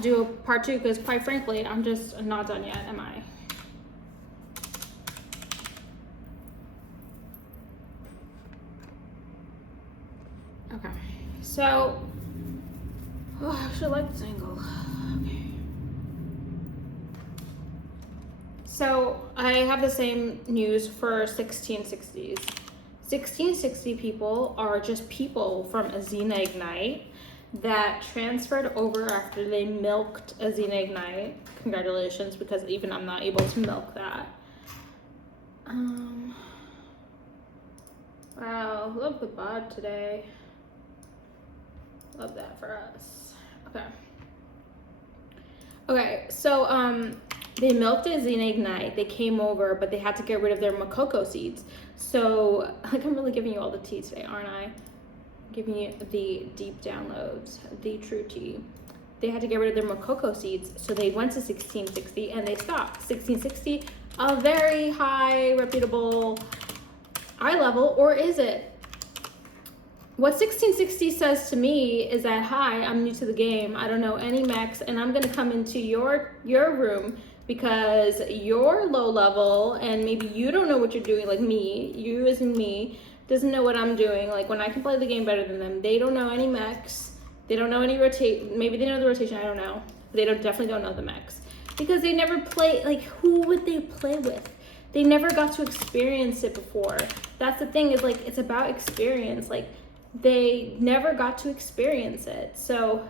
do a part 2 because quite frankly, I'm just not done yet, am I? Okay, so, I should like this angle. Okay. So I have the same news for 1660s. 1660 people are just people from Azina Ignite that transferred over after they milked Azina Ignite. Congratulations, because even I'm not able to milk that. Wow, love the bod today. Love that for us. Okay, so they milked Azina Ignite. They came over, but they had to get rid of their Makoko seeds. So, like, I'm really giving you all the tea today, aren't I? Giving you the deep downloads, the true tea. They had to get rid of their Makoko seeds, so they went to 1660 and they stopped. 1660, a very high, reputable eye level, or is it? What 1660 says to me is that, hi, I'm new to the game. I don't know any mechs, and I'm gonna come into your room because you're low level and maybe you don't know what you're doing, like me, you as in me, doesn't know what I'm doing. Like, when I can play the game better than them, they don't know any mechs. They don't know any rotate. Maybe they know the rotation, I don't know. They definitely don't know the mechs because they never play. Like, who would they play with? They never got to experience it before. That's the thing, is like, it's about experience. Like, they never got to experience it. So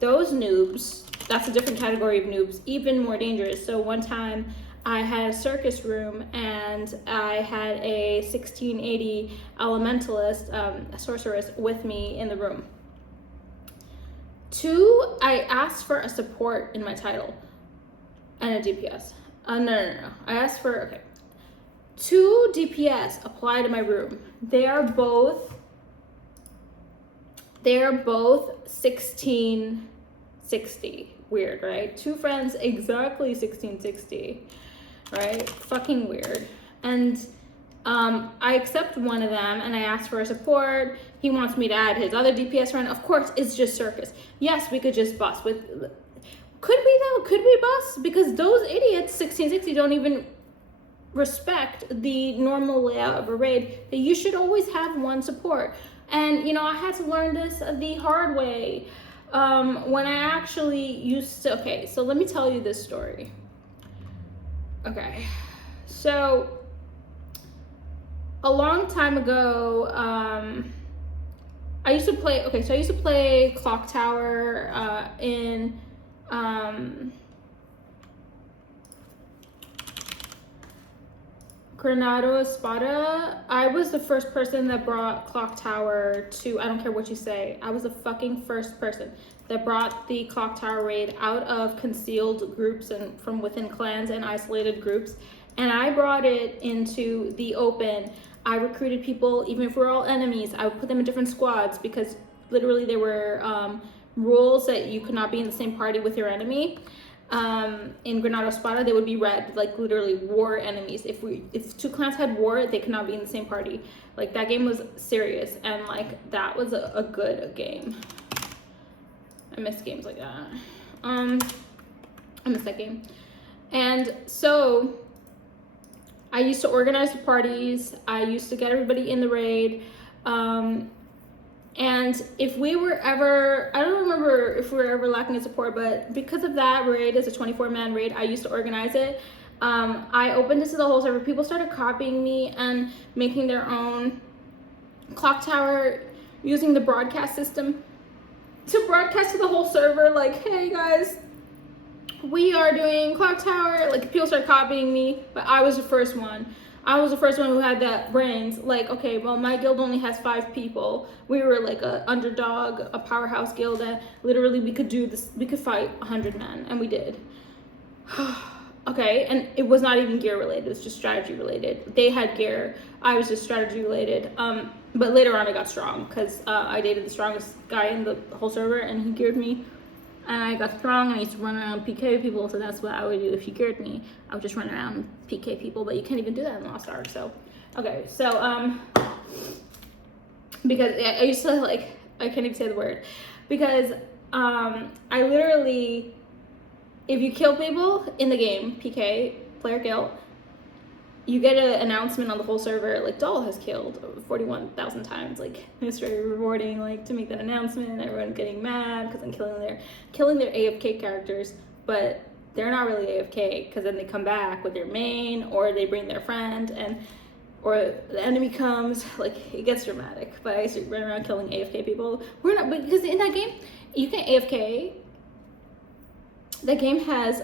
those noobs, that's a different category of noobs, even more dangerous. So one time I had a circus room and I had a 1680 elementalist, a sorceress, with me in the room. I asked for a support in my title and a DPS. No. I asked for, okay. 2 DPS apply to my room. They are both 1660. Weird, right? 2 friends, exactly 1660, right? Fucking weird. And I accept one of them and I asked for a support. He wants me to add his other DPS friend. Of course, it's just circus. Yes, we could just bust with. Could we though? Could we bust? Because those idiots, 1660, don't even respect the normal layout of a raid, that you should always have one support. And you know, I had to learn this the hard way when I actually used to. Okay, so let me tell you this story. Okay, so a long time ago, I used to play. Okay, so I used to play Clock Tower in Granado Espada. I was the first person that brought Clock Tower to, I don't care what you say, I was the fucking first person that brought the Clock Tower raid out of concealed groups and from within clans and isolated groups, and I brought it into the open. I recruited people, even if we're all enemies, I would put them in different squads because literally there were rules that you could not be in the same party with your enemy. In Granado Espada, they would be red, like literally war enemies. If 2 clans had war, they could not be in the same party. Like, that game was serious, and like, that was a good game. I miss games like that. I miss that game. And so I used to organize the parties. I used to get everybody in the raid. And if we were ever, I don't remember if we were ever lacking in support, but because of that raid, it's a 24-man raid, I used to organize it. I opened it to the whole server. People started copying me and making their own Clock Tower using the broadcast system to broadcast to the whole server, like, hey guys, we are doing Clock Tower. Like, people started copying me, but I was the first one. I was the first one who had that brains. Like, okay, well, my guild only has 5 people. We were like a underdog, a powerhouse guild that literally we could do this. We could fight 100 men, and we did. Okay, and it was not even gear related. It was just strategy related. They had gear. I was just strategy related. But later on, I got strong because I dated the strongest guy in the whole server, and he geared me. And I got strong, and I used to run around PK people, so that's what I would do if you geared me. I would just run around and PK people, but you can't even do that in Lost Ark, so. Okay, so, because I used to, like, I can't even say the word. Because I literally, if you kill people in the game, PK, player kill, you get an announcement on the whole server, like, Doll has killed 41,000 times. Like, it's very rewarding, like, to make that announcement, and everyone's getting mad because I'm killing their AFK characters, but they're not really AFK, because then they come back with their main, or they bring their friend, or the enemy comes. Like, it gets dramatic. But I used to run around killing AFK people. We're not, because in that game, you can AFK. That game has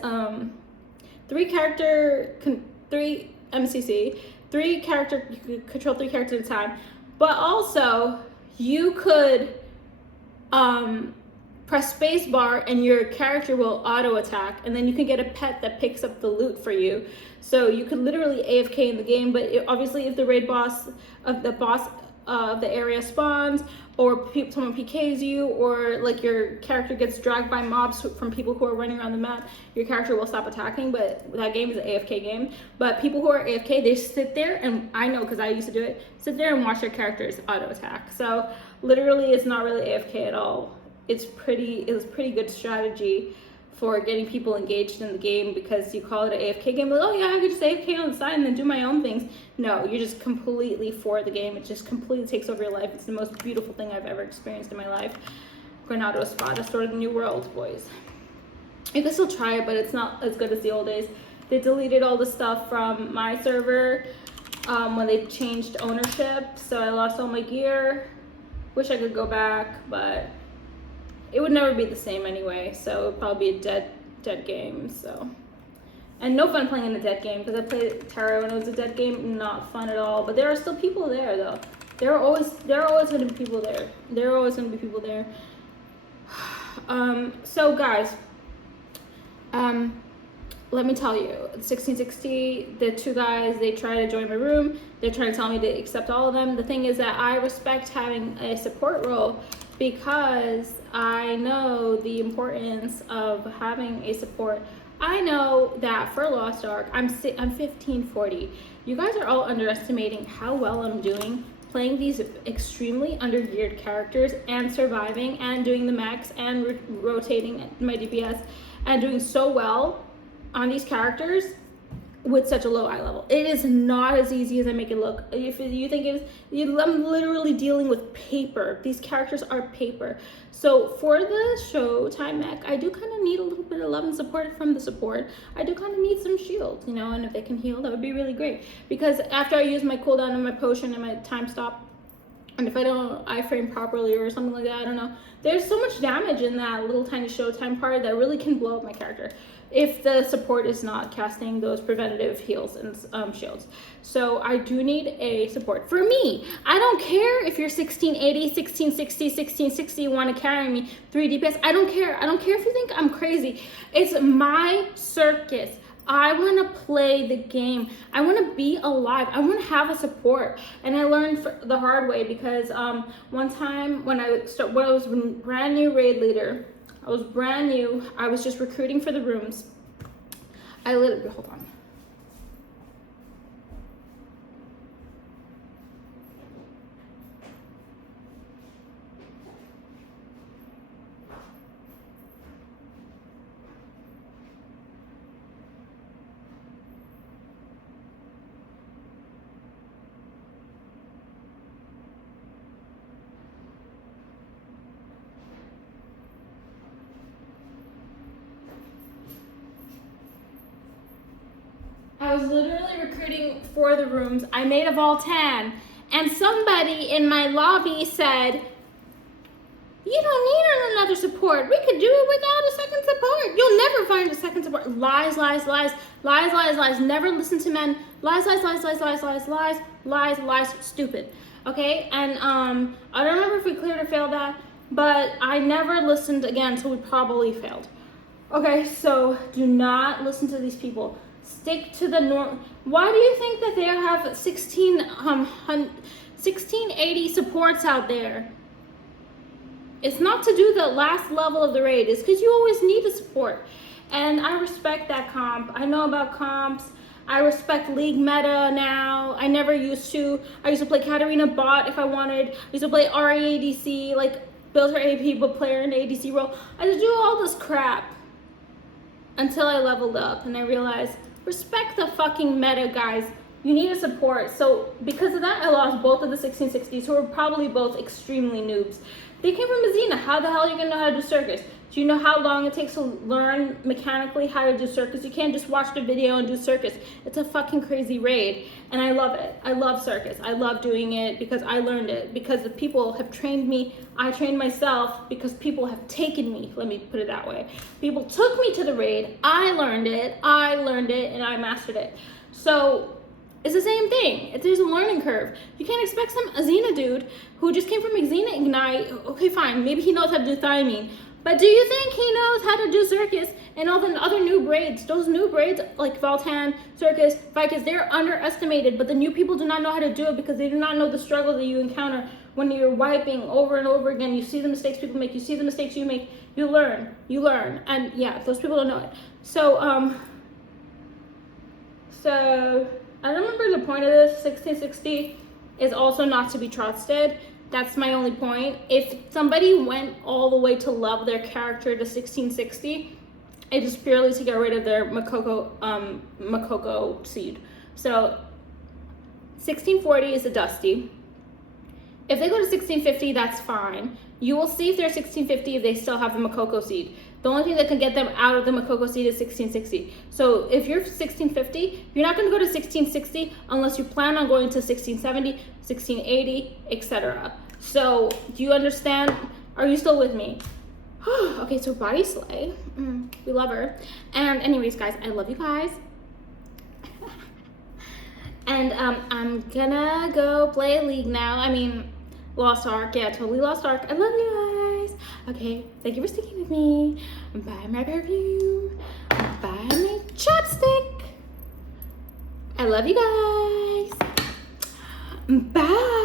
three MCC, you could control 3 characters at a time, but also you could press space bar and your character will auto attack, and then you can get a pet that picks up the loot for you. So you could literally AFK in the game, but obviously if the raid boss of the area spawns, or someone PKs you, or like your character gets dragged by mobs from people who are running around the map, your character will stop attacking. But that game is an AFK game. But people who are AFK, they sit there, and I know because I used to do it, sit there and watch their characters auto attack. So literally it's not really AFK at all. It was pretty good strategy for getting people engaged in the game, because you call it an AFK game, like, oh yeah, I could just AFK on the side and then do my own things. No, you're just completely for the game. It just completely takes over your life. It's the most beautiful thing I've ever experienced in my life. Granado Espada, sort of the new world, boys. You can still try it, but it's not as good as the old days. They deleted all the stuff from my server when they changed ownership, so I lost all my gear. Wish I could go back, but it would never be the same anyway, so it would probably be a dead game. So, and no fun playing in a dead game, because I played tarot and it was a dead game. Not fun at all. But there are still people there, though. There are always going to be people there. There are always going to be people there. So guys, let me tell you, 1660, the 2 guys, they try to join my room. They're trying to tell me to accept all of them. The thing is that I respect having a support role, because I know the importance of having a support. I know that for Lost Ark, I'm 1540. You guys are all underestimating how well I'm doing playing these extremely undergeared characters and surviving and doing the max and rotating my DPS and doing so well on these characters with such a low eye level. It is not as easy as I make it look. If you think it is, I'm literally dealing with paper. These characters are paper. So for the Showtime mech, I do kind of need a little bit of love and support from the support. I do kind of need some shield, you know, and if they can heal, that would be really great. Because after I use my cooldown and my potion and my time stop, and if I don't iframe properly or something like that, I don't know. There's so much damage in that little tiny Showtime part that really can blow up my character if the support is not casting those preventative heals and shields. So I do need a support. For me, I don't care if you're 1680, 1660, 1660, you want to carry me 3 DPS. I don't care. I don't care if you think I'm crazy. It's my circus. I want to play the game. I want to be alive. I want to have a support. And I learned the hard way, because one time when I was brand new raid leader, I was brand new. I was just recruiting for the rooms. Hold on. I was literally recruiting for the rooms. I made a Voltan, and somebody in my lobby said, you don't need another support. We could do it without a second support. You'll never find a second support. Lies, lies, lies, lies, lies, lies. Never listen to men. Lies, lies, lies, lies, lies, lies, lies, lies, lies, stupid. Okay, and I don't remember if we cleared or failed that, but I never listened again, so we probably failed. Okay, so do not listen to these people. Stick to the norm. Why do you think that they have 1680 supports out there? It's not to do the last level of the raid. It's because you always need a support. And I respect that comp. I know about comps. I respect league meta now. I never used to. I used to play Katarina bot if I wanted. I used to play RADC. Like, build her AP, but play her in the ADC role. I had to do all this crap until I leveled up and I realized, respect the fucking meta, guys. You need a support. So because of that, I lost both of the 1660s, who were probably both extremely noobs. They came from Azina. How the hell are you gonna know how to do circus? Do you know how long it takes to learn mechanically how to do circus? You can't just watch the video and do circus. It's a fucking crazy raid, and I love it. I love circus. I love doing it because I learned it, because the people have trained me. I trained myself because people have taken me. Let me put it that way. People took me to the raid. I learned it, and I mastered it. So it's the same thing. There's a learning curve. You can't expect some Azina dude who just came from Azina Ignite. Okay, fine. Maybe he knows how to do thiamine. But do you think he knows how to do circus and all the other new braids? Those new braids like Valtan, circus, Vicus, they're underestimated, but the new people do not know how to do it because they do not know the struggle that you encounter when you're wiping over and over again. You see the mistakes people make, you see the mistakes you make, you learn. And yeah, those people don't know it. So I remember the point of this 1660 is also not to be trusted. That's my only point. If somebody went all the way to level their character to 1660, it is purely to get rid of their Makoko seed. So 1640 is a Dusty. If they go to 1650, that's fine. You will see if they're 1650 if they still have the Makoko seed. The only thing that can get them out of the Makoko seed is 1660. So if you're 1650, you're not going to go to 1660 unless you plan on going to 1670, 1680, etc. So do you understand? Are you still with me? Okay, so Body Slay. We love her. And anyways, guys, I love you guys. And I'm gonna go play a league now. I mean, Lost Ark. Yeah, totally Lost Ark. I love you guys. Okay, thank you for sticking with me. Buy my perfume. Buy my chapstick. I love you guys. Bye.